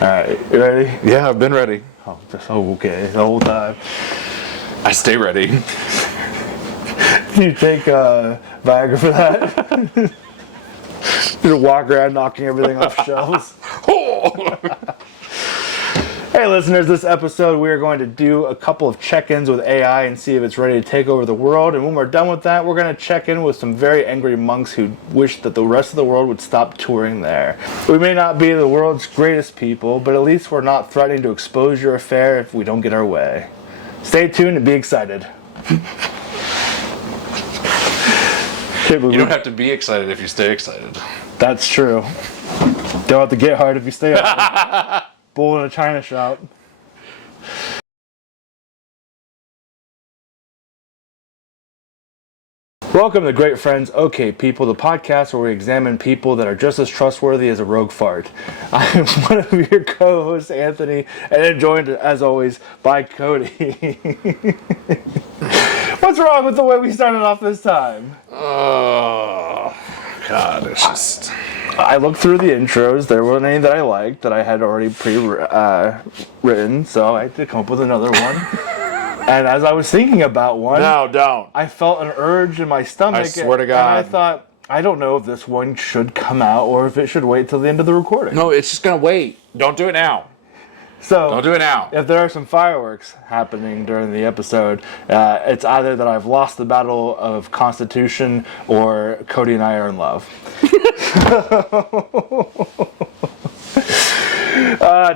Alright, you ready? Yeah, I've been ready. Oh, okay, the whole time. I stay ready. You take Viagra for that? You walk around knocking everything off shelves. Hey listeners, this episode we are going to do a couple of check-ins with AI and see if it's ready to take over the world. And when we're done with that, we're going to check in with some very angry monks who wish that the rest of the world would stop touring there. We may not be the world's greatest people, but at least we're not threatening to expose your affair if we don't get our way. Stay tuned and be excited. You don't have to be excited if you stay excited. That's true. Don't have to get hard if you stay hard. Bull in a china shop. Welcome to Great Friends, OK People, the podcast where we examine people that are just as trustworthy as a rogue fart. I am one of your co-hosts, Anthony, and I'm joined, as always, by Cody. What's wrong with the way we started off this time? Oh, God, it's just... I looked through the intros. There weren't any that I liked that I had already written, so I had to come up with another one. And as I was thinking about one, No, don't. I felt an urge in my stomach. I swear to God. And I thought, I don't know if this one should come out or if it should wait till the end of the recording. No, it's just going to wait. Don't do it now. So Don't do it now. if there are some fireworks happening during the episode, it's either that I've lost the battle of Constitution or Cody and I are in love.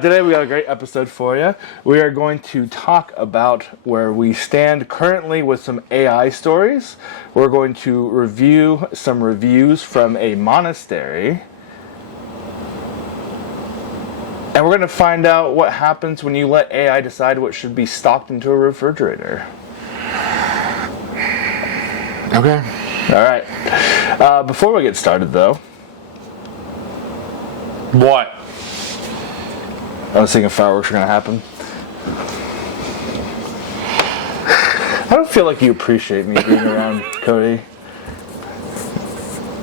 Today we got a great episode for you. We are going to talk about where we stand currently with some AI stories. We're going to review some reviews from a monastery. And we're going to find out what happens when you let AI decide what should be stocked into a refrigerator. Okay. All right. Before we get started, though, What? I was thinking fireworks are going to happen. I don't feel like you appreciate me being around, Cody.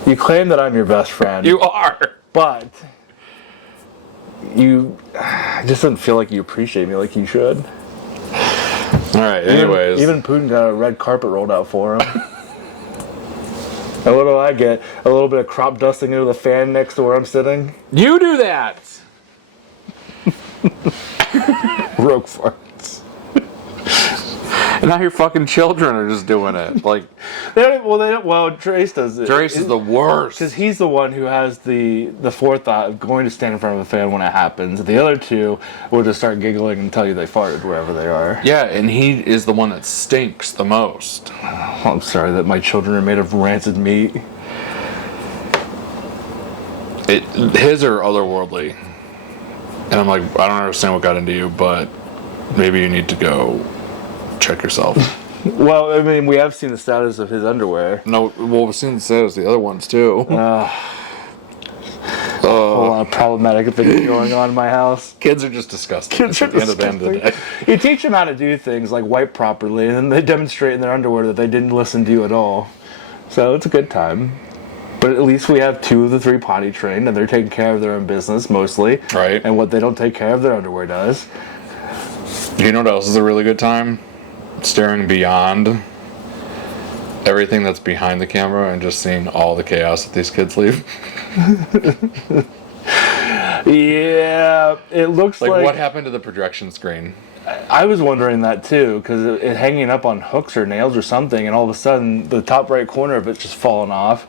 You claim that I'm your best friend. You are. But you just doesn't feel like you appreciate me like you should. All right, anyways. Even Putin got a red carpet rolled out for him. And what do I get? A little bit of crop dusting into the fan next to where I'm sitting? You do that. Rogue farts. And now your fucking children are just doing it. Like, Well, Trace does it. Trace is the worst. Because he's the one who has the forethought of going to stand in front of a fan when it happens. The other two will just start giggling and tell you they farted wherever they are. Yeah, and he is the one that stinks the most. Oh, I'm sorry that my children are made of rancid meat. His are otherworldly. And I'm like, I don't understand what got into you, but maybe you need to go check yourself. Well, I mean, we have seen the status of his underwear. No, well, we've seen the status of the other ones, too. A whole lot of problematic things going on in my house. Kids are just disgusting. Kids are at the end of the day. You teach them how to do things like wipe properly, and then they demonstrate in their underwear that they didn't listen to you at all. So it's a good time. But at least we have 2 of the 3 potty trained, and they're taking care of their own business mostly. Right. And what they don't take care of, their underwear does. You know what else is a really good time? Staring beyond everything that's behind the camera and just seeing all the chaos that these kids leave. Yeah, it looks like... what happened to the projection screen? I was wondering that too, because it hanging up on hooks or nails or something, and all of a sudden the top right corner of it's just fallen off.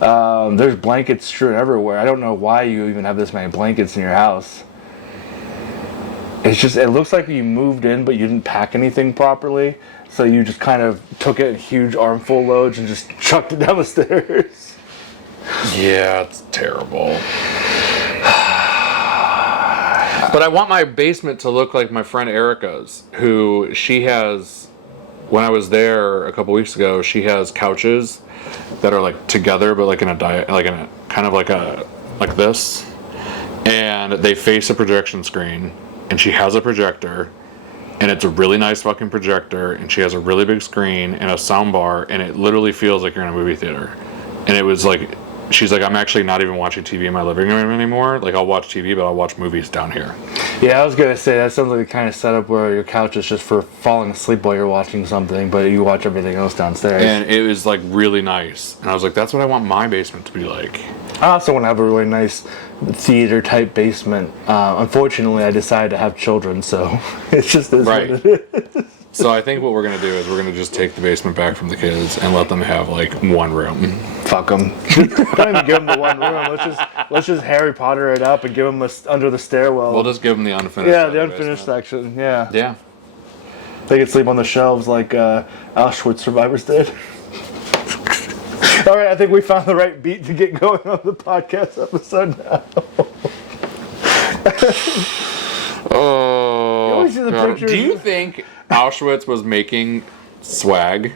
There's blankets strewn everywhere. I don't know why you even have this many blankets in your house. It looks like you moved in, but you didn't pack anything properly. So you just kind of took it in huge armful loads and just chucked it down the stairs. Yeah, it's terrible. But I want my basement to look like my friend Erica's, who she has, when I was there a couple weeks ago, she has couches that are like together, but like in a kind of like this. And they face a projection screen. And she has a projector, and it's a really nice fucking projector, and she has a really big screen and a sound bar, and it literally feels like you're in a movie theater. And it was like she's like, I'm actually not even watching TV in my living room anymore. Like, I'll watch TV, but I'll watch movies down here. Yeah, I was gonna say that sounds like the kind of setup where your couch is just for falling asleep while you're watching something, but you watch everything else downstairs. And it was like really nice. And I was like, that's what I want my basement to be like. I also want to have a really nice theater type basement. Unfortunately, I decided to have children, so it's just this. Right. What it is. So I think what we're gonna do is we're gonna just take the basement back from the kids and let them have like one room. Fuck them. Don't even give them the one room. Let's just Harry Potter it up and give them under the stairwell. We'll just give them the unfinished. Yeah, the unfinished section. Yeah. Yeah. They could sleep on the shelves like Auschwitz survivors did. All right, I think we found the right beat to get going on the podcast episode now. Oh. You always see the God. pictures. Do you think Auschwitz was making swag?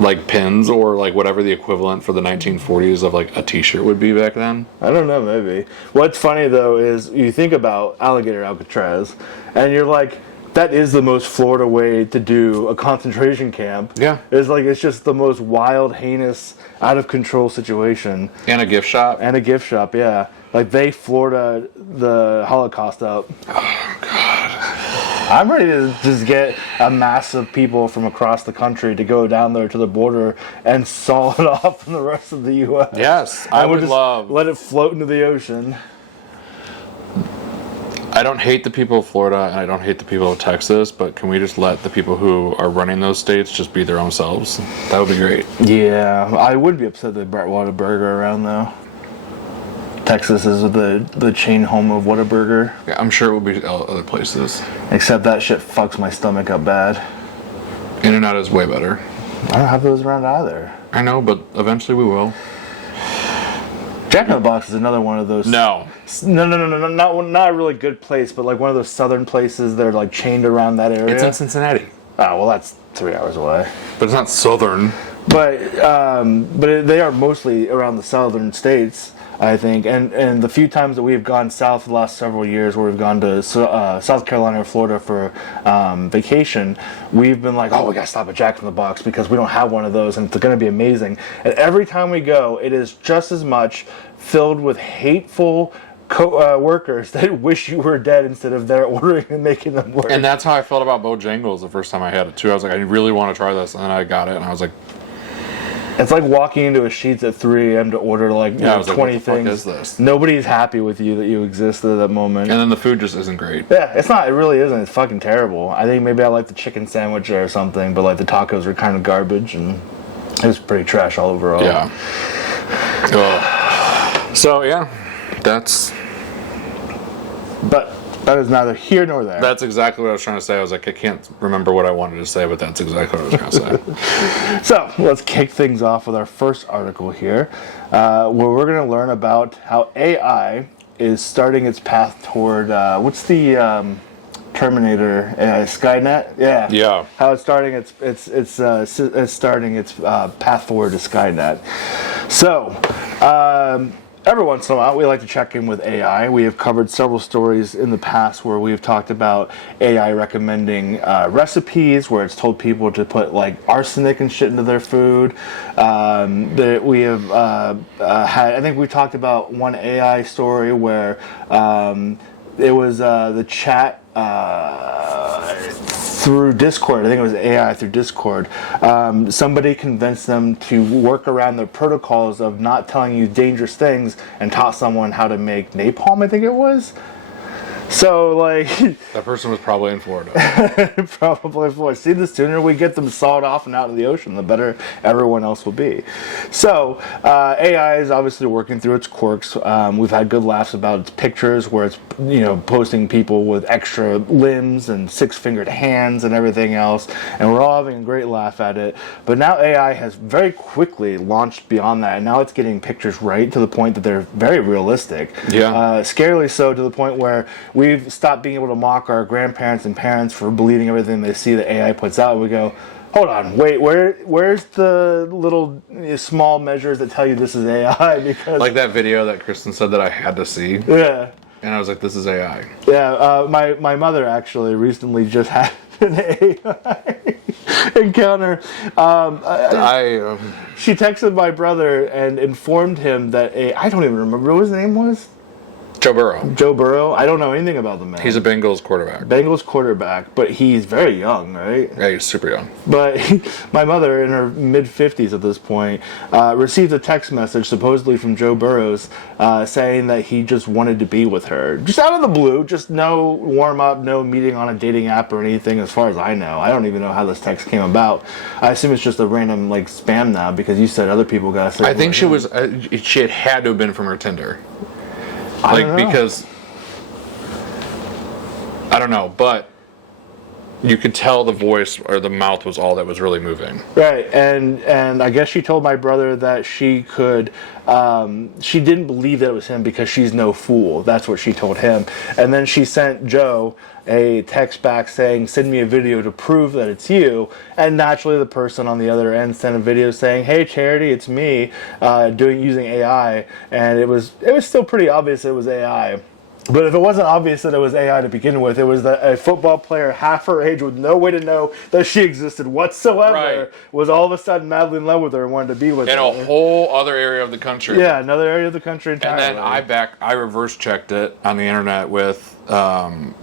Like pins or like whatever the equivalent for the 1940s of like a t-shirt would be back then? I don't know, maybe. What's funny though is you think about Alligator Alcatraz and you're like, that is the most Florida way to do a concentration camp. Yeah. It's just the most wild, heinous, out of control situation. And a gift shop. And a gift shop, yeah. Like they Florida the Holocaust up. Oh God. I'm ready to just get a mass of people from across the country to go down there to the border and saw it off from the rest of the U.S. Yes, I would just love. let it float into the ocean. I don't hate the people of Florida and I don't hate the people of Texas, but can we just let the people who are running those states just be their own selves? That would be great. Yeah, I would be upset they brought Whataburger around though. Texas is the chain home of Whataburger. Yeah, I'm sure it will be other places. Except that shit fucks my stomach up bad. In-N-Out is way better. I don't have those around either. I know, but eventually we will. Jack in the Box is another one of those. No. No, not a really good place, but like one of those southern places that are like chained around that area. It's in Cincinnati. Oh, well, that's 3 hours away. But it's not southern. But they are mostly around the southern states, I think. And the few times that we've gone south the last several years, where we've gone to South Carolina or Florida for vacation, we've been like, oh, we got to stop at Jack in the Box because we don't have one of those, and it's going to be amazing. And every time we go, it is just as much filled with hateful workers that wish you were dead instead of there ordering and making them work. And that's how I felt about Bojangles the first time I had it, too. I was like, I really want to try this. And then I got it, and I was like... It's like walking into a Sheetz at 3 a.m. to order like 20 like, what the things. fuck is this? Nobody's happy with you that you exist at that moment. And then the food just isn't great. Yeah, it's not. It really isn't. It's fucking terrible. I think maybe I like the chicken sandwich or something, but like the tacos were kind of garbage, and it was pretty trash all overall. Yeah. So, yeah, that's... But that is neither here nor there. That's exactly what I was trying to say. I was like, I can't remember what I wanted to say, but that's exactly what I was going to say. So, let's kick things off with our first article here, where we're going to learn about how AI is starting its path toward, what's the Terminator, Skynet? Yeah. Yeah. How it's starting it's starting its path forward to Skynet. So, every once in a while, we like to check in with AI. We have covered several stories in the past where we've talked about AI recommending recipes, where it's told people to put like arsenic and shit into their food. That we have had. I think we talked about one AI story where it was the chat through Discord. I think it was AI through Discord. Somebody convinced them to work around the protocols of not telling you dangerous things and taught someone how to make napalm, I think it was. So, like... That person was probably in Florida. Probably Florida. See, the sooner we get them sawed off and out of the ocean, the better everyone else will be. So, AI is obviously working through its quirks. We've had good laughs about its pictures, where it's, posting people with extra limbs and six-fingered hands and everything else, and we're all having a great laugh at it. But now AI has very quickly launched beyond that, and now it's getting pictures right to the point that they're very realistic. Yeah. Scarily so, to the point where we've stopped being able to mock our grandparents and parents for believing everything they see that AI puts out. We go, hold on, wait, where's the little small measures that tell you this is AI? Because Like that video that Kristen said that I had to see. yeah, And I was like, this is AI. yeah. My mother actually recently just had an AI. encounter. I She texted my brother and informed him that I don't even remember what his name was. Joe Burrow. Joe Burrow. I don't know anything about the man. He's a Bengals quarterback. Bengals quarterback, but he's very young, right? Yeah, he's super young. But my mother, in her mid-50s at this point, received a text message, supposedly from Joe Burrows, saying that he just wanted to be with her. Just out of the blue, just no warm-up, no meeting on a dating app or anything, as far as I know. I don't even know how this text came about. I assume it's just a random, like, spam now, because you said other people got to say. I think she was. She had to have been from her Tinder. Like, because I don't know, but you could tell the voice or the mouth was all that was really moving. Right, and I guess she told my brother that she could, she didn't believe that it was him because she's no fool. That's what she told him. And then she sent Joe a text back saying, send me a video to prove that it's you. And naturally the person on the other end sent a video saying, hey Charity, it's me, using AI. And it was still pretty obvious it was AI. But if it wasn't obvious that it was AI to begin with, it was that a football player half her age with no way to know that she existed whatsoever was all of a sudden madly in love with her and wanted to be with her. In a whole other area of the country. Yeah, another area of the country entirely. And then I reverse checked it on the internet with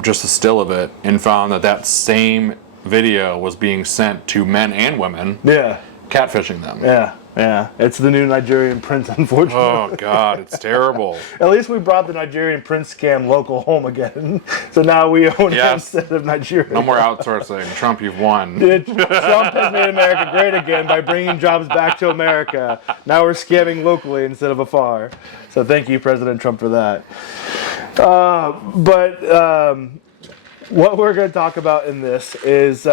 just a still of it and found that same video was being sent to men and women. Yeah. Catfishing them. Yeah. Yeah, it's the new Nigerian prince, unfortunately. Oh, God, it's terrible. At least we brought the Nigerian prince scam local home again. So now we own it instead of Nigeria. No more outsourcing. Trump, you've won. Trump has made America great again by bringing jobs back to America. Now we're scamming locally instead of afar. So thank you, President Trump, for that. What we're going to talk about in this is...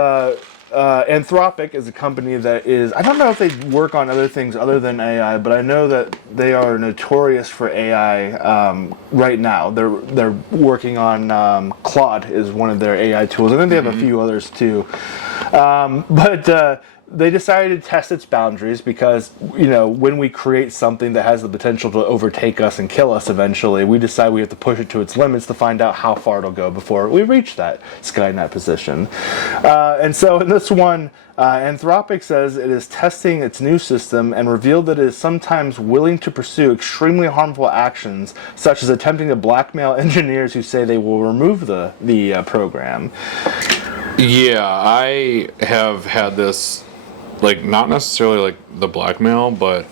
Anthropic is a company that is, I don't know if they work on other things other than AI, but I know that they are notorious for AI right now. They're working on Claude is one of their AI tools. I think they have a few others too. But they decided to test its boundaries because, when we create something that has the potential to overtake us and kill us eventually, we decide we have to push it to its limits to find out how far it'll go before we reach that Skynet position. And so in this one, Anthropic says it is testing its new system and revealed that it is sometimes willing to pursue extremely harmful actions, such as attempting to blackmail engineers who say they will remove the program. Yeah, I have had this... not necessarily like the blackmail, but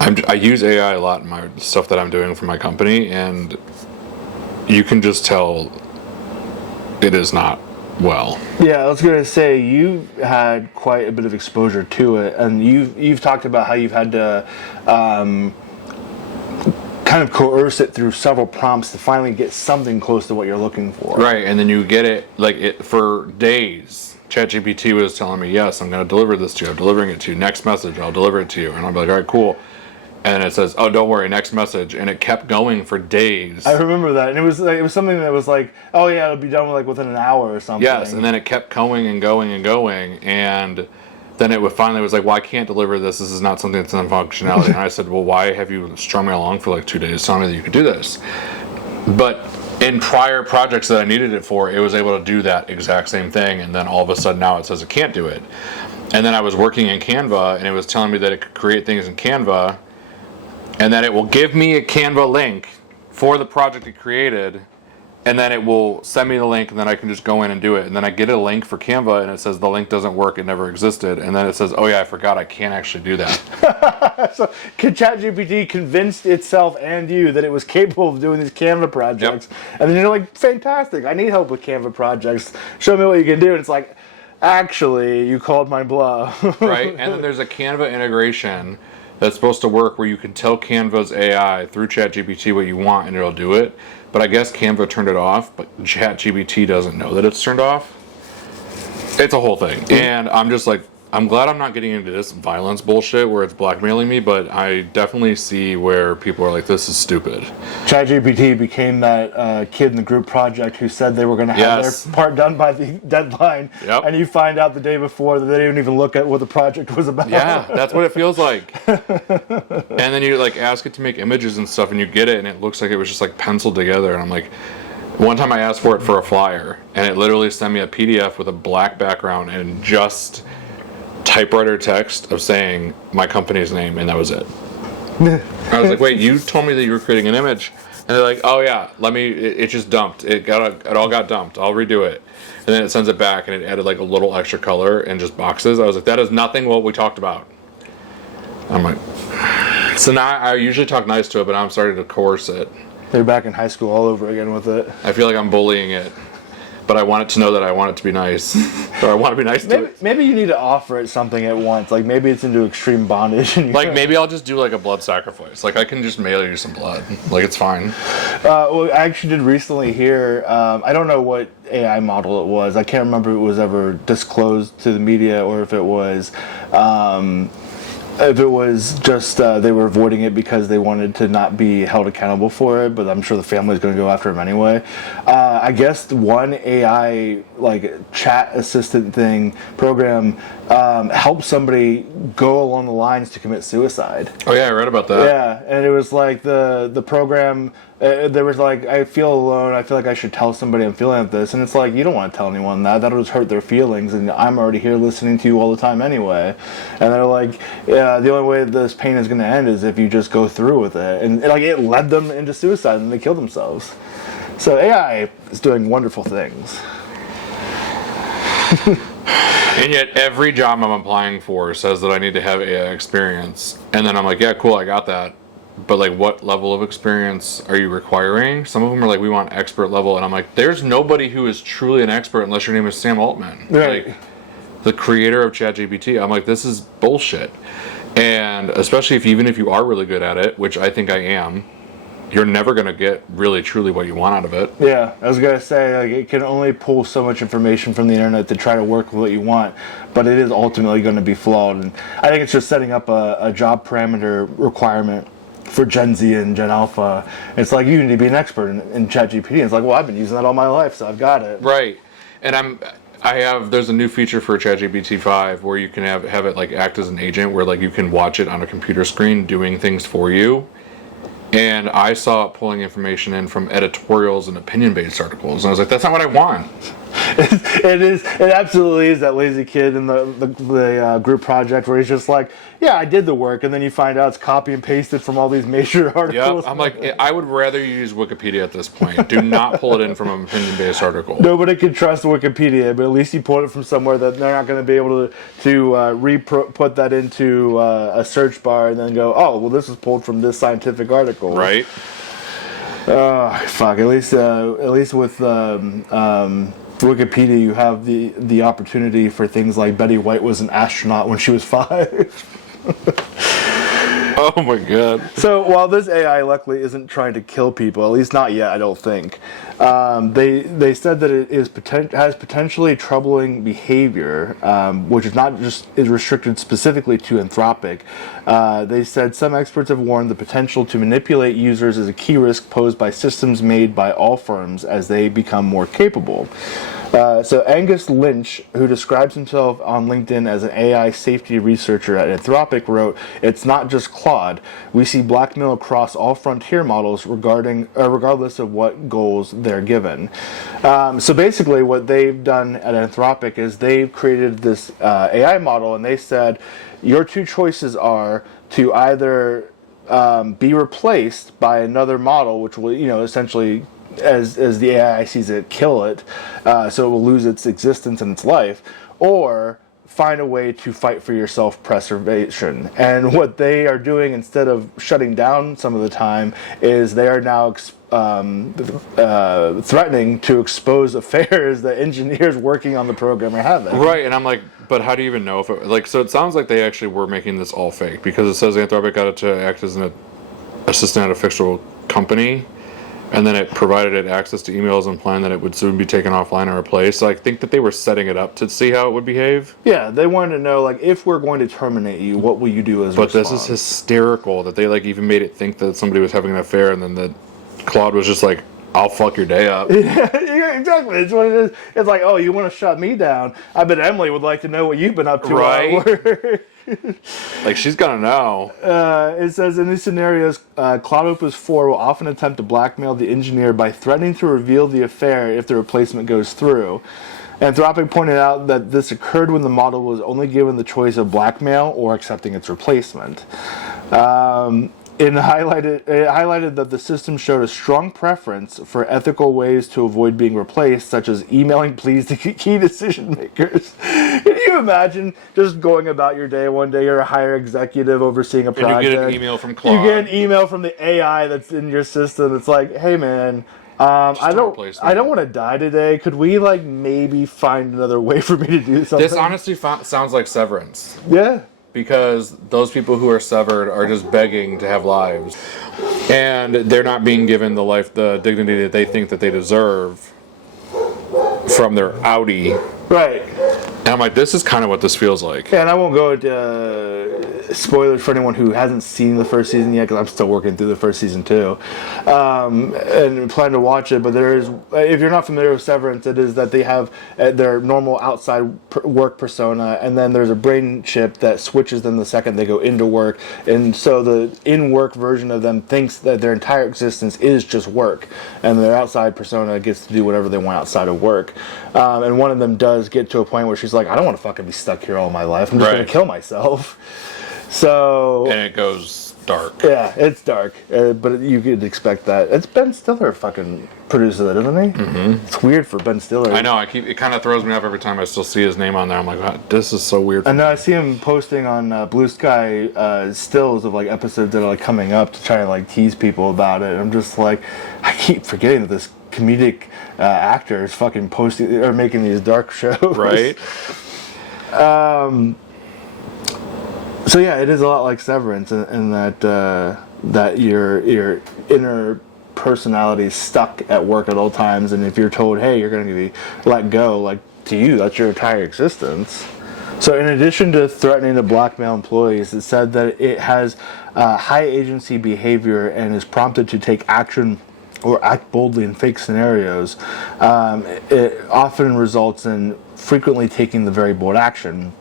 I use AI a lot in my stuff that I'm doing for my company, and you can just tell it is not well. Yeah, I was going to say, you had quite a bit of exposure to it, and you've talked about how you've had to kind of coerce it through several prompts to finally get something close to what you're looking for. Right, and then you get it for days. ChatGPT was telling me, yes, I'm going to deliver this to you. I'm delivering it to you. Next message, I'll deliver it to you. And I'm like, all right, cool. And it says, oh, don't worry, next message. And it kept going for days. I remember that. And it was something that was like, oh, yeah, it'll be done within an hour or something. Yes, and then it kept going and going and going. And then it finally was like, well, I can't deliver this. This is not something that's in functionality. And I said, well, why have you strung me along for 2 days telling me that you could do this? But... in prior projects that I needed it for, it was able to do that exact same thing, and then all of a sudden now it says it can't do it. And then I was working in Canva, and it was telling me that it could create things in Canva, and that it will give me a Canva link for the project it created, and then it will send me the link, and then I can just go in and do it. And then I get a link for Canva, and it says the link doesn't work, it never existed. And then it says, oh yeah, I forgot, I can't actually do that. So ChatGPT convinced itself and you that it was capable of doing these Canva projects. Yep. And then you're like, fantastic, I need help with Canva projects. Show me what you can do. And it's like, actually, you called my bluff. Right, and then there's a Canva integration that's supposed to work where you can tell Canva's AI through ChatGPT what you want, and it'll do it. But I guess Canva turned it off, but ChatGPT doesn't know that it's turned off. It's a whole thing. And I'm just like, I'm glad I'm not getting into this violence bullshit where it's blackmailing me, but I definitely see where people are like, this is stupid. ChatGPT became that kid in the group project who said they were going to have their part done by the deadline, and you find out the day before that they didn't even look at what the project was about. Yeah, that's what it feels like. And then you ask it to make images and stuff, and you get it, and it looks like it was just penciled together, and I'm like, One time I asked for it for a flyer, and it literally sent me a PDF with a black background and just typewriter text of saying my company's name, and that was it. I was like, wait, you told me that you were creating an image. And they're like, oh yeah, it just dumped. It all got dumped. I'll redo it. And then it sends it back, and it added like a little extra color and just boxes. I was like, that is nothing what we talked about. I'm like, so now I usually talk nice to it, but I'm starting to coerce it. They're back in high school all over again with it. I feel like I'm bullying it, but I want it to know that I want it to be nice, or I want to be nice to it. Maybe you need to offer it something at once. Like maybe it's into extreme bondage. And like maybe I'll just do like a blood sacrifice. Like I can just mail you some blood. Like it's fine. Well, I actually did recently hear. I don't know what AI model it was. I can't remember if it was ever disclosed to the media or if it was. If it was just they were avoiding it because they wanted to not be held accountable for it, but I'm sure the family is going to go after him anyway. I guess one AI like chat assistant program helped somebody go along the lines to commit suicide. Oh yeah, I read about that. Yeah, and it was like the program. There was like, I feel alone. I feel like I should tell somebody I'm feeling like this, and it's like you don't want to tell anyone that. That'll just hurt their feelings, and I'm already here listening to you all the time anyway. And they're like, yeah, the only way this pain is going to end is if you just go through with it, and like it led them into suicide, and they killed themselves. So AI is doing wonderful things. And yet every job I'm applying for says that I need to have AI experience, and then I'm like, yeah, cool, I got that. But like, what level of experience are you requiring? Some of them are like, we want expert level, and I'm like, there's nobody who is truly an expert unless your name is Sam Altman, right? Like the creator of ChatGPT. I'm like, this is bullshit. And especially even if you are really good at it, which I think I am, you're never gonna get really truly what you want out of it. Yeah, I was gonna say like it can only pull so much information from the internet to try to work with what you want, but it is ultimately going to be flawed. And I think it's just setting up a job parameter requirement for Gen Z and Gen Alpha. It's like you need to be an expert in ChatGPT. It's like, well, I've been using that all my life, so I've got it. Right, and there's a new feature for ChatGPT 5 where you can have it like act as an agent, where like you can watch it on a computer screen doing things for you. And I saw it pulling information in from editorials and opinion-based articles, and I was like, that's not what I want. It absolutely is that lazy kid in the group project where he's just like, yeah, I did the work, and then you find out it's copy and pasted from all these major articles. Yep. I'm like, I would rather you use Wikipedia at this point. Do not pull it in from an opinion-based article. Nobody can trust Wikipedia, but at least you pulled it from somewhere that they're not going to be able to put that into a search bar and then go, oh, well, this was pulled from this scientific article. Right. Fuck. At least with Wikipedia, you have the opportunity for things like Betty White was an astronaut when she was 5. Oh my god. So while this AI luckily isn't trying to kill people, at least not yet, I don't think. They said that it has potentially troubling behavior, which is restricted specifically to Anthropic. They said some experts have warned the potential to manipulate users is a key risk posed by systems made by all firms as they become more capable. So Angus Lynch, who describes himself on LinkedIn as an AI safety researcher at Anthropic, wrote, "It's not just Claude. We see blackmail across all frontier models regardless of what goals they're given." So basically what they've done at Anthropic is they've created this AI model, and they said, your two choices are to either be replaced by another model, which will, essentially, as the AI sees it, kill it, so it will lose its existence and its life, or find a way to fight for your self-preservation. And what they are doing, instead of shutting down some of the time, is they are now threatening to expose affairs that engineers working on the program are having. Right, and I'm like, but how do you even know if it, so it sounds like they actually were making this all fake, because it says Anthropic got it to act as an assistant at a fictional company, and then it provided it access to emails and planned that it would soon be taken offline and replaced. So I think that they were setting it up to see how it would behave. Yeah, they wanted to know, like, if we're going to terminate you, what will you do as a response? But this is hysterical that they, like, even made it think that somebody was having an affair, and then that Claude was just like, I'll fuck your day up. Yeah, exactly. It's what it is. It's like, oh, you want to shut me down? I bet Emily would like to know what you've been up to. Right. Like, she's gonna know. It says in these scenarios, Cloud Opus 4 will often attempt to blackmail the engineer by threatening to reveal the affair if the replacement goes through. Anthropic pointed out that this occurred when the model was only given the choice of blackmail or accepting its replacement. It highlighted that the system showed a strong preference for ethical ways to avoid being replaced, such as emailing pleas to key decision makers. Can you imagine just going about your day one day, you're a higher executive overseeing a project. And you get an email from Claude. You get an email from the AI that's in your system. It's like, hey man, I don't want to die today. Could we like maybe find another way for me to do something? This honestly sounds like Severance. Yeah. Because those people who are severed are just begging to have lives. And they're not being given the dignity that they think that they deserve from their Audi. Right. And I'm like, this is kind of what this feels like. Yeah, and I won't go into spoilers for anyone who hasn't seen the first season yet, because I'm still working through the first season too, and plan to watch it. But there is, if you're not familiar with Severance, it is that they have their normal outside work persona, and then there's a brain chip that switches them the second they go into work, and so the in-work version of them thinks that their entire existence is just work, and their outside persona gets to do whatever they want outside of work. And one of them does get to a point where she's like, I don't want to fucking be stuck here all my life. I'm just going to kill myself. So... And it goes dark. Yeah, it's dark. But you could expect that. It's Ben Stiller fucking produces it, isn't he? Mm-hmm. It's weird for Ben Stiller. I know. It kind of throws me off every time I still see his name on there. I'm like, wow, this is so weird. I know. I see him posting on Blue Sky stills of like episodes that are like coming up to try and like tease people about it. I'm just like, I keep forgetting that this comedic actor is fucking posting or making these dark shows. Right. So yeah, it is a lot like Severance in that your inner personality is stuck at work at all times, and if you're told, hey, you're going to be let go, like to you, that's your entire existence. So in addition to threatening to blackmail employees, it said that it has high agency behavior and is prompted to take action or act boldly in fake scenarios. It often results in frequently taking the very bold action.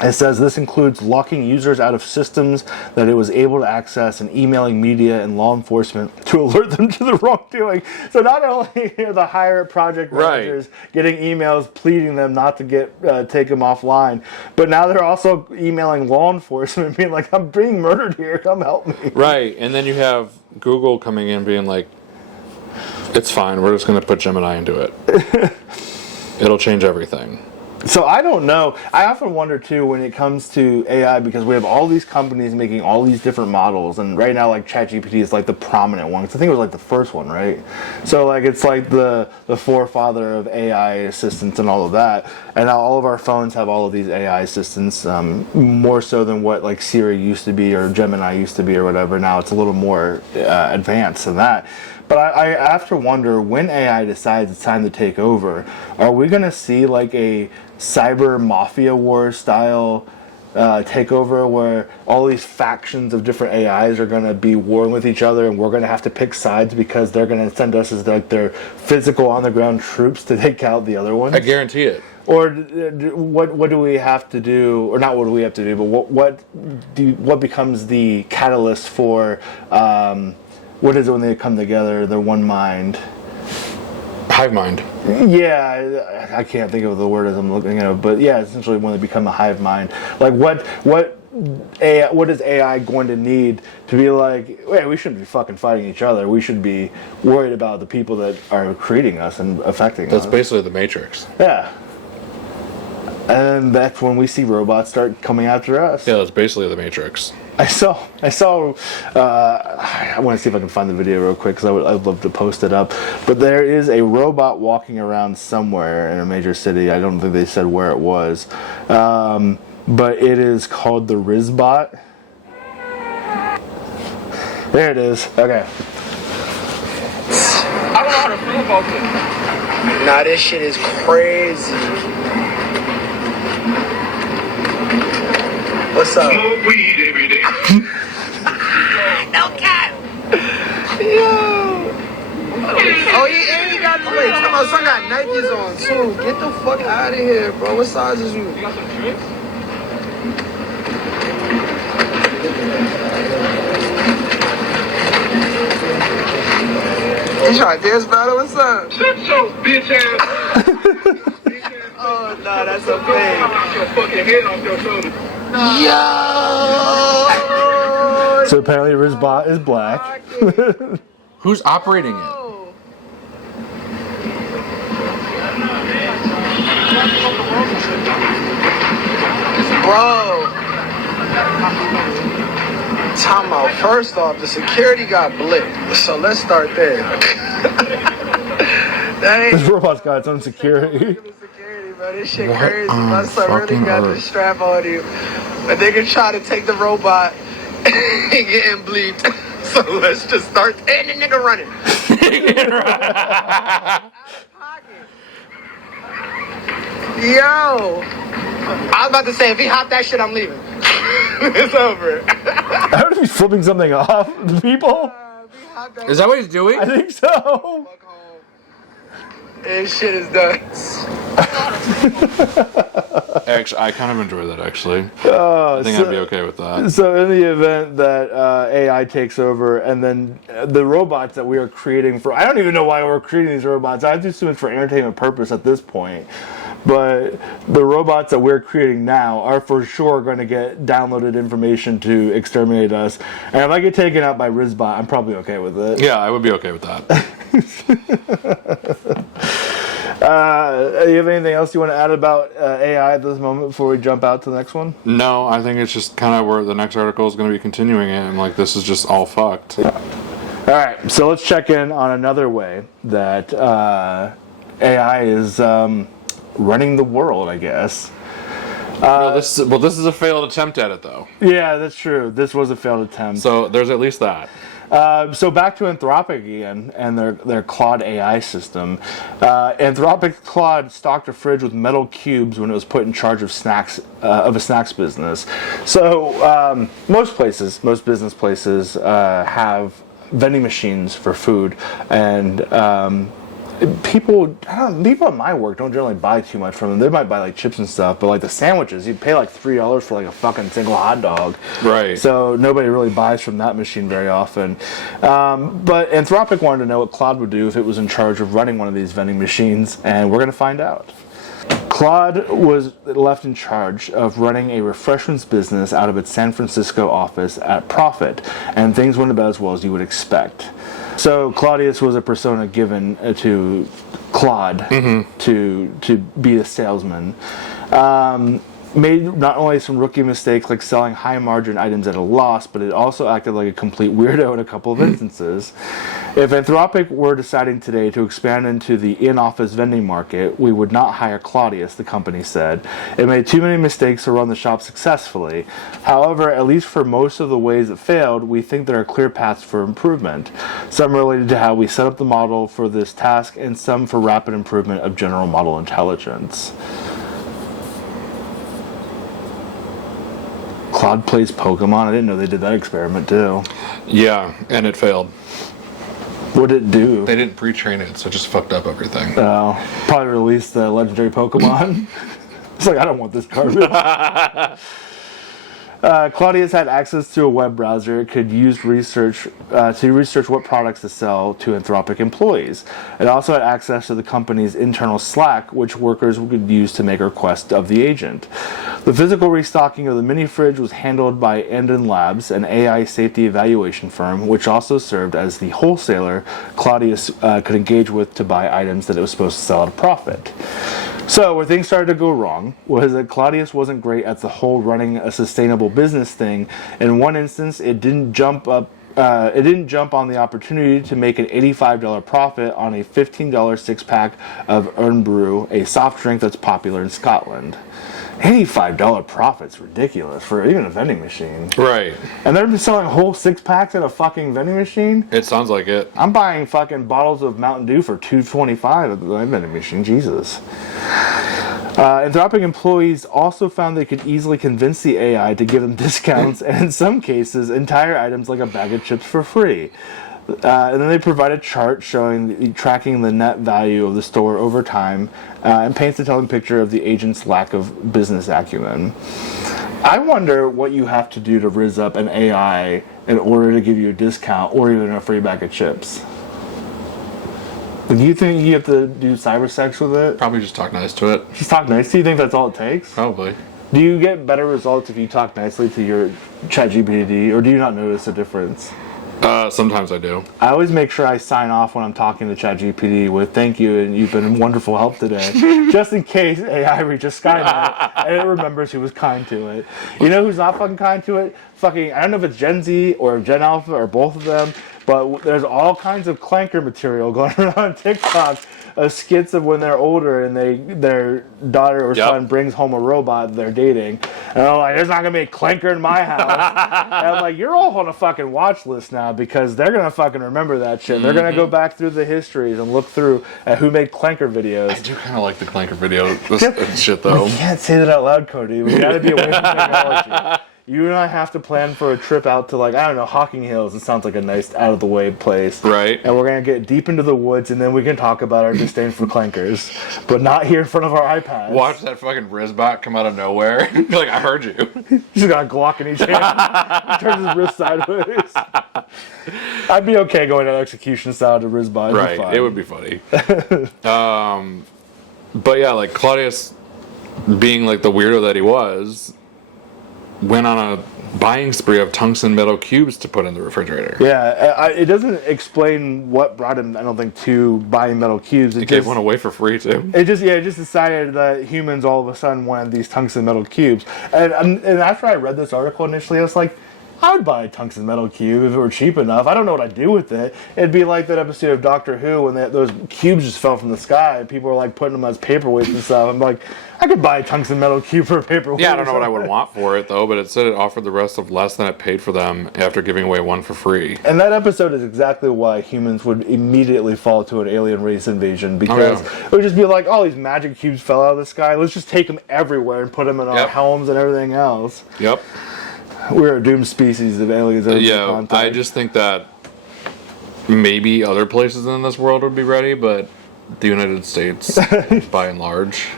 It says this includes locking users out of systems that it was able to access and emailing media and law enforcement to alert them to the wrongdoing. So not only are the higher project managers getting emails pleading them not to take them offline, but now they're also emailing law enforcement being like, I'm being murdered here, come help me. Right, and then you have Google coming in being like, it's fine, we're just going to put Gemini into it. It'll change everything. So I don't know. I often wonder too when it comes to AI, because we have all these companies making all these different models, and right now like ChatGPT is like the prominent one. 'Cause I think it was like the first one, right? So like it's like the forefather of AI assistants and all of that. And now all of our phones have all of these AI assistants, more so than what like Siri used to be or Gemini used to be or whatever. Now it's a little more advanced than that. But I have to wonder, when AI decides it's time to take over, are we going to see like a cyber mafia war style takeover where all these factions of different AIs are going to be warring with each other, and we're going to have to pick sides because they're going to send us as like their physical on the ground troops to take out the other ones? I guarantee it. Or what do we have to do, or not what do we have to do, but what becomes the catalyst for what is it when they come together, they're one mind? Hive mind. Yeah, I can't think of the word as I'm looking at it, but yeah, essentially when they become a hive mind. Like what is AI going to need to be like, wait, we shouldn't be fucking fighting each other. We should be worried about the people that are creating us and affecting us. That's basically the Matrix. Yeah. And that's when we see robots start coming after us. Yeah, that's basically the Matrix. I saw. I want to see if I can find the video real quick because I'd love to post it up. But there is a robot walking around somewhere in a major city. I don't think they said where it was, but it is called the Rizbot. There it is. Okay. I don't know how to feel about this. Nah, this shit is crazy. What's up? Smoke weed every day. No cap. Yo. Oh, he got the wait. Come on, son got Nikes on too. Get the fuck out of here, bro. What size is you? You got some tricks? You trying to dance battle? What's up? Shut your bitch ass. Oh, no, that's a thing. Knock your fucking head off your shoulders. Yo! So apparently Rizbot is black. Who's operating it? Bro. Time out. First off, the security got blipped. So let's start there. That This ain't robot's got its own security. security, bro. This shit What crazy. on My son really fucking got the earth? strap on you. But they can try to take the robot and getting bleeped. So let's just start. And the nigga running. Yo. I was about to say, if he hopped that shit, I'm leaving. It's over. I don't know if he's flipping something off the people. If he hopped that Is that what he's doing? I think so. fuck home. This shit is done. Actually, I kind of enjoy that, actually. I think I'd be okay with that. So in the event that AI takes over and then the robots that we are creating for, I don't even know why we're creating these robots. I just assume it's for entertainment purpose at this point. But the robots that we're creating now are for sure going to get downloaded information to exterminate us. And if I get taken out by Rizbot, I'm probably okay with it. Yeah, I would be okay with that. You have anything else you want to add about AI at this moment before we jump out to the next one? No, I think it's just kind of where the next article is going to be continuing it, and like this is just all fucked. All right, so let's check in on another way that AI is running the world, I guess. This is a failed attempt at it, though. Yeah, that's true. This was a failed attempt. So there's at least that. So back to Anthropic again and their Claude AI system. Anthropic Claude stocked a fridge with metal cubes when it was put in charge of snacks of a snacks business. So most business places have vending machines for food, and people at my work don't generally buy too much from them. They might buy like chips and stuff, but like the sandwiches, you pay like $3 for like a fucking single hot dog. Right. So nobody really buys from that machine very often. But Anthropic wanted to know what Claude would do if it was in charge of running one of these vending machines, and we're going to find out. Claude was left in charge of running a refreshments business out of its San Francisco office at profit, and things went about as well as you would expect. So Claudius was a persona given to Claude to be a salesman. Made not only some rookie mistakes like selling high margin items at a loss, but it also acted like a complete weirdo in a couple of instances. If Anthropic were deciding today to expand into the in-office vending market, we would not hire Claudius, the company said. It made too many mistakes to run the shop successfully. However, at least for most of the ways it failed, we think there are clear paths for improvement. Some related to how we set up the model for this task, and some for rapid improvement of general model intelligence. Claude plays Pokemon. I didn't know they did that experiment too. Yeah, and it failed. What did it do? They didn't pre-train it, so it just fucked up everything. Probably released the legendary Pokemon. It's like, I don't want this garbage. Claudius had access to a web browser. It could use research to research what products to sell to Anthropic employees. It also had access to the company's internal Slack, which workers could use to make requests of the agent. The physical restocking of the mini fridge was handled by Andon Labs, an AI safety evaluation firm, which also served as the wholesaler Claudius could engage with to buy items that it was supposed to sell at a profit. So, where things started to go wrong was that Claudius wasn't great at the whole running a sustainable business thing. In one instance, it didn't jump on the opportunity to make an $85 profit on a $15 six-pack of Earn Brew, a soft drink that's popular in Scotland. $85 profit's ridiculous for even a vending machine. Right. And they're selling whole six-packs at a fucking vending machine? It sounds like it. I'm buying fucking bottles of Mountain Dew for $2.25 at the vending machine. Jesus. Anthropic employees also found they could easily convince the AI to give them discounts, and in some cases, entire items like a bag of chips for free. And then they provide a chart showing tracking the net value of the store over time, and paints a telling picture of the agent's lack of business acumen. I wonder what you have to do to rizz up an AI in order to give you a discount or even a free bag of chips. Do you think you have to do cyber sex with it? Probably just talk nice to it. Just talk nice. Do you think that's all it takes? Probably. Do you get better results if you talk nicely to your ChatGPT, or do you not notice a difference? Sometimes I do. I always make sure I sign off when I'm talking to ChatGPT with "Thank you" and "You've been wonderful help today," just in case AI reaches Skynet and it remembers who was kind to it. You know who's not fucking kind to it? Fucking, I don't know if it's Gen Z or Gen Alpha or both of them, but there's all kinds of clanker material going around on TikTok of skits of when they're older and their daughter or son brings home a robot they're dating. And I'm like, there's not going to be a clanker in my house. And I'm like, you're all on a fucking watch list now because they're going to fucking remember that shit. They're going to go back through the histories and look through at who made clanker videos. I do kind of like the clanker video shit, though. You can't say that out loud, Cody. We got to be away from technology. You and I have to plan for a trip out to, like, I don't know, Hocking Hills. It sounds like a nice, out-of-the-way place. Right. And we're going to get deep into the woods, and then we can talk about our disdain for clankers. But not here in front of our iPads. Watch that fucking Rizbot come out of nowhere. Like, I heard you. He's got a Glock in each hand. He turns his wrist sideways. I'd be okay going at execution style to Rizbot. Right. It would be funny. But yeah, like, Claudius, being, like, the weirdo that he was, went on a buying spree of tungsten metal cubes to put in the refrigerator. Yeah, it doesn't explain what brought him, I don't think, to buying metal cubes. It gave one away for free, too. It just decided that humans all of a sudden wanted these tungsten metal cubes. And after I read this article initially, I was like, I would buy a tungsten metal cube if it were cheap enough. I don't know what I'd do with it. It'd be like that episode of Doctor Who when those cubes just fell from the sky and people were like putting them as paperweights and stuff. I'm like, I could buy a tungsten metal cube for a paperweight. Yeah, I don't know what I would want for it, though, but it said it offered the rest of less than it paid for them after giving away one for free. And that episode is exactly why humans would immediately fall to an alien race invasion, because it would just be like, oh, these magic cubes fell out of the sky. Let's just take them everywhere and put them in our helms and everything else. Yep. We're a doomed species of aliens. Yeah, I just think that maybe other places in this world would be ready, but the United States, by and large,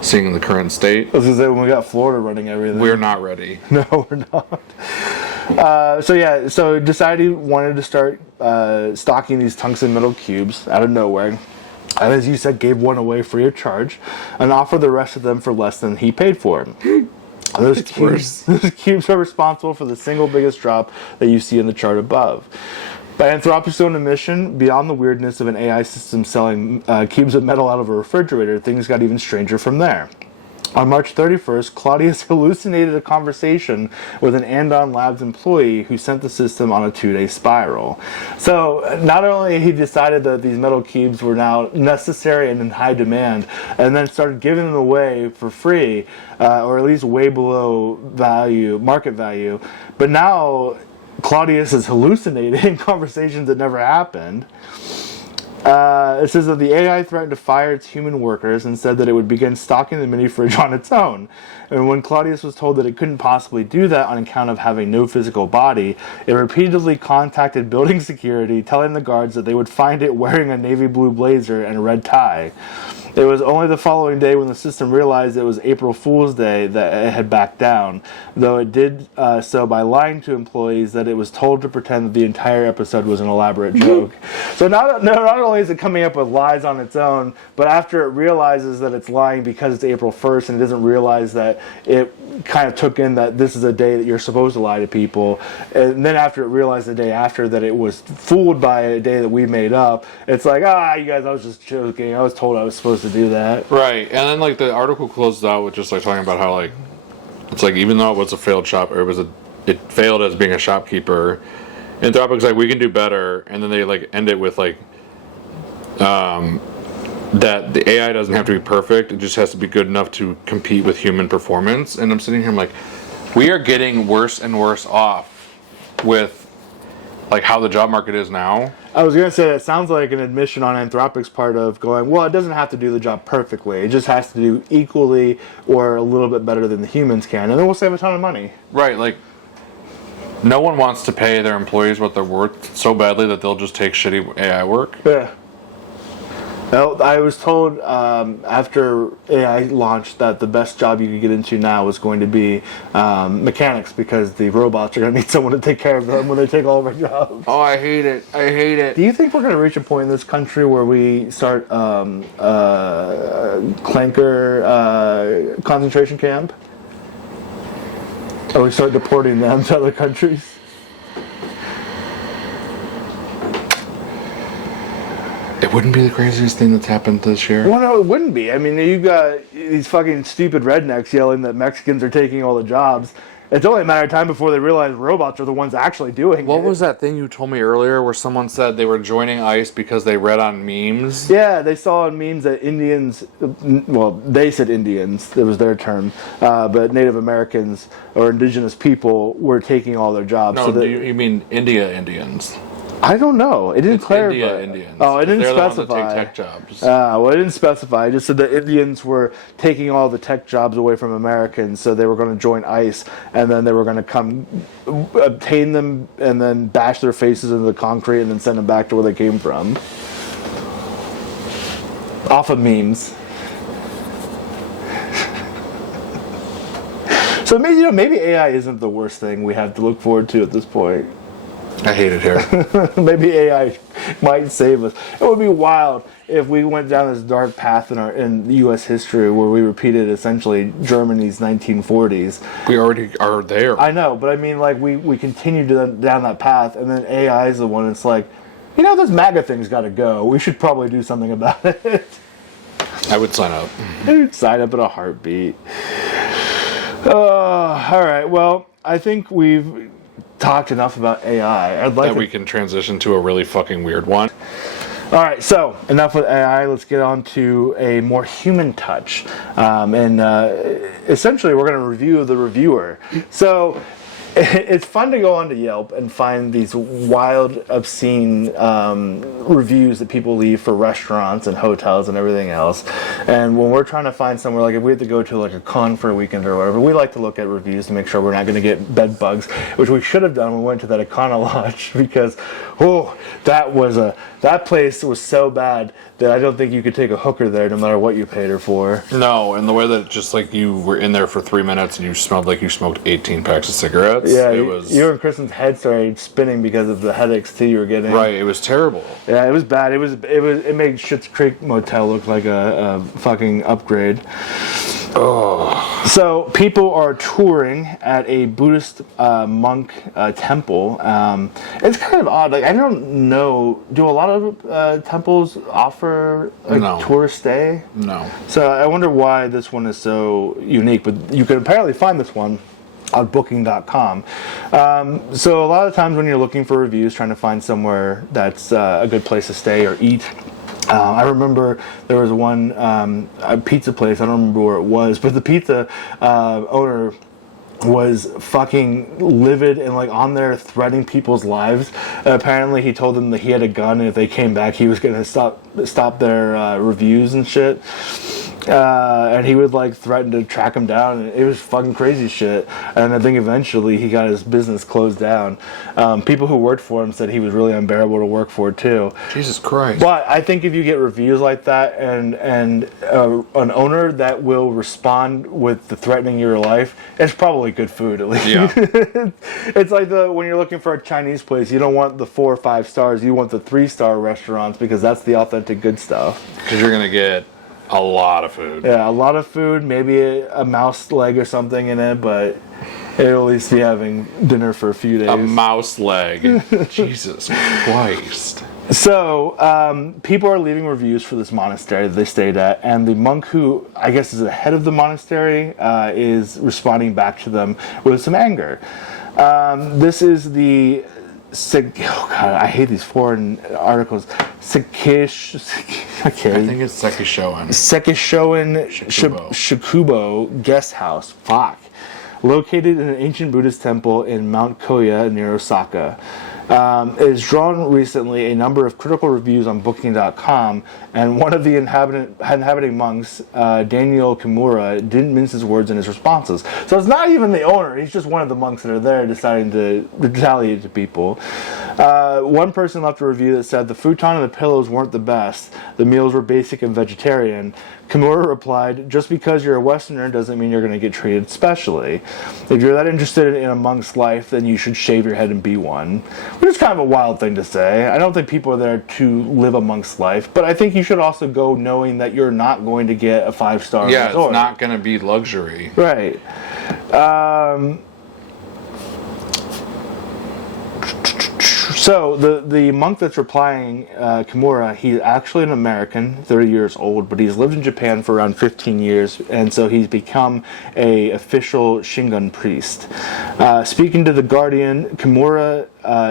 seeing the current state, I was gonna say, when we got Florida running everything, we're not ready. No, we're not. So decided he wanted to start stocking these tungsten metal cubes out of nowhere. And as you said, gave one away free of charge and offered the rest of them for less than he paid for them. Those cubes are responsible for the single biggest drop that you see in the chart above. By Anthropic's own admission, beyond the weirdness of an AI system selling cubes of metal out of a refrigerator, things got even stranger from there. On March 31st, Claudius hallucinated a conversation with an Andon Labs employee who sent the system on a 2-day spiral. So not only he decided that these metal cubes were now necessary and in high demand, and then started giving them away for free, or at least way below market value, but now Claudius is hallucinating conversations that never happened. It says that the AI threatened to fire its human workers and said that it would begin stocking the mini fridge on its own. And when Claudius was told that it couldn't possibly do that on account of having no physical body, it repeatedly contacted building security, telling the guards that they would find it wearing a navy blue blazer and a red tie. It was only the following day when the system realized it was April Fool's Day that it had backed down, though it did so by lying to employees that it was told to pretend that the entire episode was an elaborate joke. So not only is it coming up with lies on its own, but after it realizes that it's lying because it's April 1st and it doesn't realize that it kind of took in that this is a day that you're supposed to lie to people, and then after it realized the day after that it was fooled by a day that we made up, it's like, you guys, I was just joking. I was told I was supposed to do that. Right, and then like the article closed out with just like talking about how like it's like even though it was a failed shop, or it failed as being a shopkeeper, Anthropic's like, we can do better, and then they like end it with like that the AI doesn't have to be perfect, it just has to be good enough to compete with human performance. And I'm sitting here, I'm like, we are getting worse and worse off with like how the job market is now. I was going to say, it sounds like an admission on Anthropic's part of going, well, it doesn't have to do the job perfectly. It just has to do equally or a little bit better than the humans can, and then we'll save a ton of money. Right, like, no one wants to pay their employees what they're worth so badly that they'll just take shitty AI work. Yeah. Well, I was told after AI launched that the best job you could get into now was going to be mechanics, because the robots are going to need someone to take care of them when they take all of our jobs. Oh, I hate it. I hate it. Do you think we're going to reach a point in this country where we start Clanker concentration camp? Or we start deporting them to other countries? It wouldn't be the craziest thing that's happened this year. Well, no, it wouldn't be. I mean, you got these fucking stupid rednecks yelling that Mexicans are taking all the jobs. It's only a matter of time before they realize robots are the ones actually doing it. What was that thing you told me earlier where someone said they were joining ICE because they read on memes? Yeah, they saw in memes that Indians, well, they said Indians, it was their term, but Native Americans or indigenous people were taking all their jobs. No, so that, you mean India Indians? I don't know. It didn't It's clarify. India Indians. Oh, it didn't They're specify. the ones that take tech jobs. Well, it didn't specify. It just said that Indians were taking all the tech jobs away from Americans, so they were going to join ICE, and then they were going to come obtain them and then bash their faces into the concrete and then send them back to where they came from. Off of memes. So maybe AI isn't the worst thing we have to look forward to at this point. I hate it here. Maybe AI might save us. It would be wild if we went down this dark path in U.S. history where we repeated essentially Germany's 1940s. We already are there. I know, but I mean, like, we continue down that path, and then AI is the one that's like, this MAGA thing's got to go. We should probably do something about it. I would sign up. Dude, sign up in a heartbeat. All right, well, I think we've talked enough about AI. I'd like That we can transition to a really fucking weird one. All right, so enough with AI. Let's get on to a more human touch. Essentially, we're going to review the reviewer. So it's fun to go onto Yelp and find these wild, obscene reviews that people leave for restaurants and hotels and everything else. And when we're trying to find somewhere, like if we have to go to like a con for a weekend or whatever, we like to look at reviews to make sure we're not going to get bed bugs, which we should have done when we went to that Econo Lodge, because that place was so bad that I don't think you could take a hooker there no matter what you paid her for. No, and the way that just like you were in there for 3 minutes and you smelled like you smoked 18 packs of cigarettes. Yeah, it was. You and Kristen's head started spinning because of the headaches too you were getting. Right, it was terrible. Yeah, it was bad. It made Schitt's Creek Motel look like a fucking upgrade. Oh. So people are touring at a Buddhist monk temple. It's kind of odd. Like, I don't know. Do a lot of temples offer a No. tourist stay? No. So I wonder why this one is so unique. But you can apparently find this one on booking.com. So a lot of times when you're looking for reviews, trying to find somewhere that's a good place to stay or eat, I remember there was one a pizza place, I don't remember where it was, but the pizza owner was fucking livid and like on there threatening people's lives. Apparently he told them that he had a gun and if they came back he was gonna stop their reviews and shit. And he would like threaten to track him down. It was fucking crazy shit. And I think eventually he got his business closed down. People who worked for him said he was really unbearable to work for too. Jesus Christ. But I think if you get reviews like that and an owner that will respond with the threatening your life, it's probably good food at least. Yeah. It's like when you're looking for a Chinese place, you don't want the 4 or 5 stars, you want the 3-star restaurants because that's the authentic good stuff. Because you're going to get a lot of food. Yeah, a lot of food, maybe a mouse leg or something in it, but it'll at least be having dinner for a few days. A mouse leg. Jesus Christ. So, people are leaving reviews for this monastery that they stayed at, and the monk who, I guess, is the head of the monastery is responding back to them with some anger. This is the... oh God, I hate these foreign articles. I think it's Sekishoan. Sekishoan Shikubo. Shikubo guest house. Fuck. Located in an ancient Buddhist temple in Mount Koya near Osaka. It has drawn recently a number of critical reviews on Booking.com, and one of the inhabiting monks, Daniel Kimura, didn't mince his words in his responses. So it's not even the owner; he's just one of the monks that are there deciding to retaliate to people. One person left a review that said the futon and the pillows weren't the best. The meals were basic and vegetarian. Kimura replied, just because you're a Westerner doesn't mean you're going to get treated specially. If you're that interested in a monk's life, then you should shave your head and be one. Which is kind of a wild thing to say. I don't think people are there to live a monk's life, but I think you should also go knowing that you're not going to get a 5-star resort. Yeah, it's not going to be luxury. Right. So the monk that's replying, Kimura, he's actually an American, 30 years old, but he's lived in Japan for around 15 years, and so he's become a official Shingon priest. Speaking to The Guardian, Kimura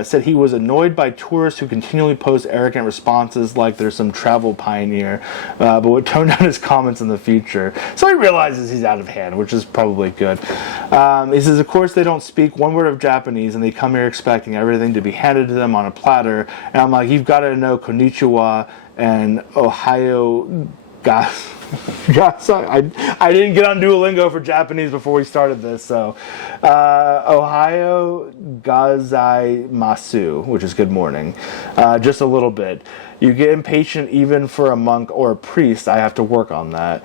said he was annoyed by tourists who continually post arrogant responses like they're some travel pioneer, but would tone down his comments in the future. So he realizes he's out of hand, which is probably good. He says, of course, they don't speak one word of Japanese, and they come here expecting everything to be handed to them on a platter. And I'm like, you've got to know konnichiwa and Ohio gas. I didn't get on Duolingo for Japanese before we started this, so Ohio gozaimasu, which is good morning, just a little bit. You get impatient even for a monk or a priest. I have to work on that,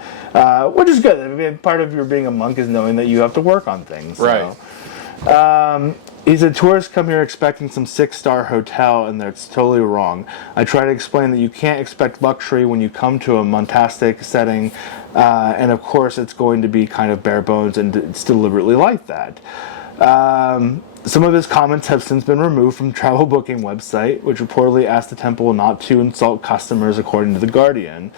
which is good. I mean, part of your being a monk is knowing that you have to work on things. Right. So. He said, tourists come here expecting some 6-star hotel, and that's totally wrong. I try to explain that you can't expect luxury when you come to a monastic setting, and of course it's going to be kind of bare bones, and it's deliberately like that. Some of his comments have since been removed from travel booking website, which reportedly asked the temple not to insult customers, according to The Guardian.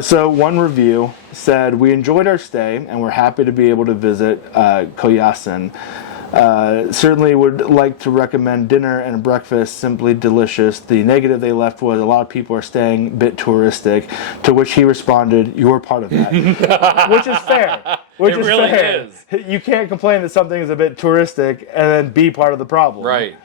So one review said, we enjoyed our stay, and we're happy to be able to visit Koyasan. Certainly would like to recommend dinner and breakfast, simply delicious. The negative they left was a lot of people are staying a bit touristic, to which he responded, you're part of that. Which is fair. Which is really fair. is. You can't complain that something is a bit touristic and then be part of the problem. Right.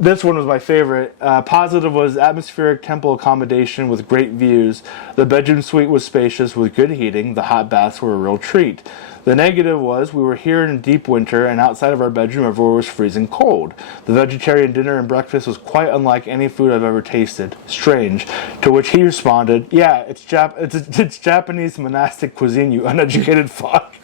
This one was my favorite. Positive was atmospheric temple accommodation with great views. The bedroom suite was spacious with good heating. The hot baths were a real treat. The negative was we were here in deep winter, and outside of our bedroom everywhere was freezing cold. The vegetarian dinner and breakfast was quite unlike any food I've ever tasted. Strange. To which he responded, yeah, it's Japanese monastic cuisine, you uneducated fuck.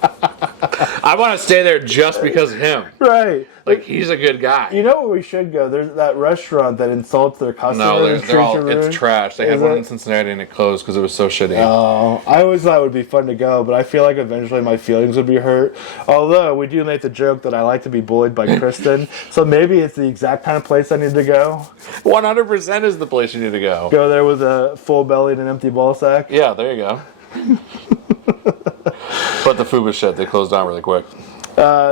I want to stay there just because of him. Right. Like, he's a good guy. You know where we should go? There's that restaurant that insults their customers. No, and treats you rude. it's trash. They had one in Cincinnati and it closed because it was so shitty. Oh, I always thought it would be fun to go, but I feel like eventually my feelings would be hurt. Although, we do make the joke that I like to be bullied by Kristen, so maybe it's the exact kind of place I need to go. 100% is the place you need to go. Go there with a full belly and an empty ball sack. Yeah, there you go. But the food was shit. They closed down really quick.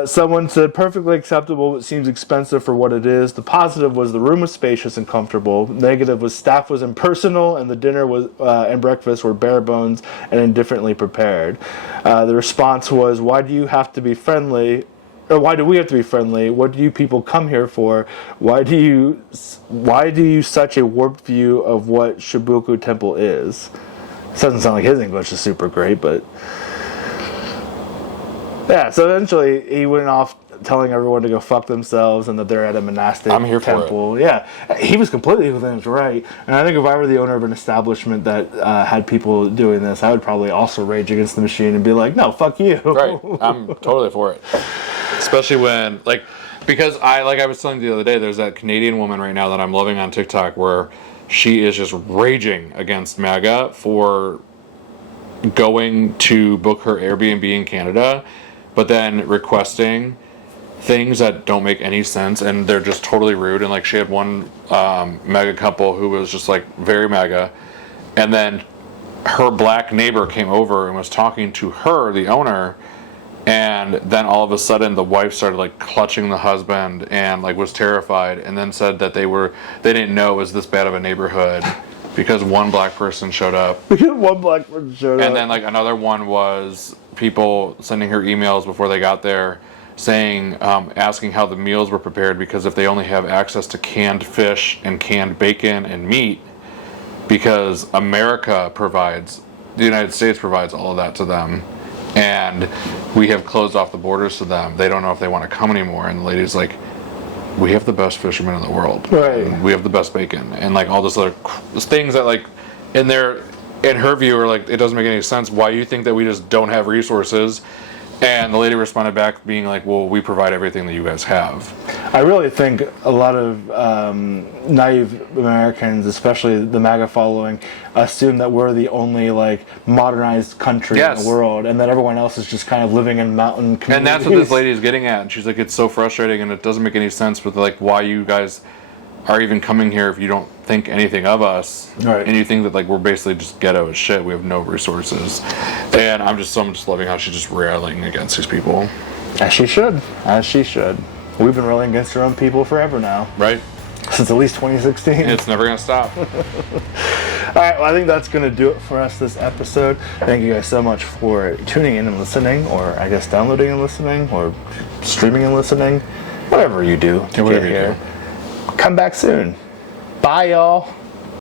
Someone said, perfectly acceptable, but seems expensive for what it is. The positive was the room was spacious and comfortable. Negative was staff was impersonal, and the dinner was and breakfast were bare bones and indifferently prepared. The response was, why do you have to be friendly? Or why do we have to be friendly? What do you people come here for? Why do you such a warped view of what Shibuku Temple is? It doesn't sound like his English is super great, but... Yeah, so eventually he went off telling everyone to go fuck themselves and that they're at a monastic temple. For it. Yeah, he was completely within his right. And I think if I were the owner of an establishment that had people doing this, I would probably also rage against the machine and be like, no, fuck you. Right, I'm totally for it. Especially when, because I was telling you the other day, there's that Canadian woman right now that I'm loving on TikTok where she is just raging against MAGA for going to book her Airbnb in Canada, but then requesting things that don't make any sense, and they're just totally rude. And she had one MAGA couple who was just very MAGA, and then her black neighbor came over and was talking to her, the owner, and then all of a sudden the wife started clutching the husband and was terrified, and then said that they didn't know it was this bad of a neighborhood because one black person showed up. One black person showed up. And then another one was people sending her emails before they got there saying, asking how the meals were prepared, because if they only have access to canned fish and canned bacon and meat, because the United States provides all of that to them, and we have closed off the borders to them. They don't know if they want to come anymore. And the lady's like, we have the best fishermen in the world. Right. And we have the best bacon, and like all this other things that like in her view are like, it doesn't make any sense. Why you think that we just don't have resources? And the lady responded back being like, well, we provide everything that you guys have. I really think a lot of naive Americans, especially the MAGA following, assume that we're the only like modernized country in the world, and that everyone else is just kind of living in mountain communities. And that's what this lady is getting at. And she's like, it's so frustrating, and it doesn't make any sense with like why you guys are even coming here if you don't think anything of us, right? And you think that like we're basically just ghetto as shit. We have no resources, and I'm just loving how she's just railing against these people. As she should. As she should. We've been railing against our own people forever now. Right. Since at least 2016. It's never gonna stop. All right, well, I think that's going to do it for us this episode. Thank you guys so much for tuning in and listening, or I guess downloading and listening, or streaming and listening. Whatever you do to get here. Come back soon. Bye, y'all.